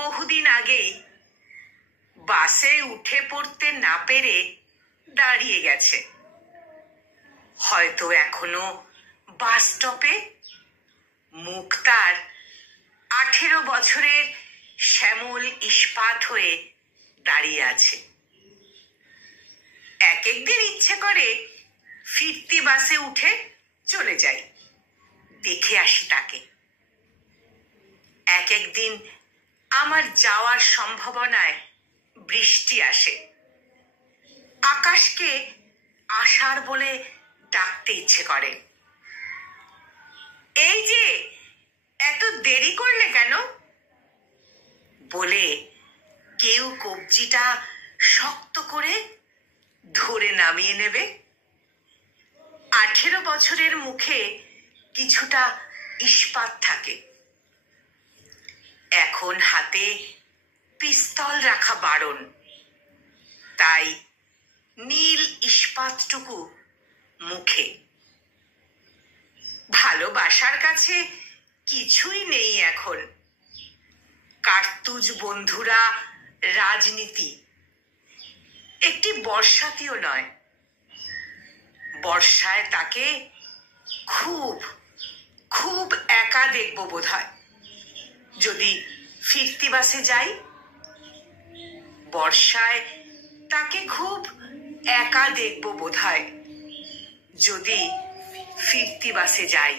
বহুদিন আগেই বাসে উঠে পড়তে না পেরে দাঁড়িয়ে গেছে। হয়তো এখনো বাস স্টপে। মুখ তার 18 বছরের শ্যামল ইস্পাত হয়ে দাঁড়িয়ে আছে। এক একদিন ইচ্ছে করে ফিরতি বাসে উঠে চলে যাই, দেখে আসি তাকে। এক একদিন আমার যাওয়ার সম্ভাবনায় বৃষ্টি আসে। আকাশকে আষাঢ় বলে ডাকতে ইচ্ছে করে। এই যে, এত দেরি করলে কেন? বলে কেউ কবজিটা শক্ত করে ধরে নামিয়ে নেবে। 18 বছরের মুখে কিছুটা ইস্পাত থাকে। এখন হাতে পিস্তল রাখা বারণ, তাই নীল ইস্পাতটুকু মুখে। ভালোবাসার কাছে কিছুই নেই এখন। কার্তুজ বন্ধুরা, রাজনীতি একটি বর্ষাতিও নয়। বর্ষায় তাকে খুব খুব একা দেখব বোধহয়, যদি ফিরতি বাসে যাই। বর্ষায় তাকে খুব একা দেখব বোধহয়, যদি ফিরতি বাসে যাই।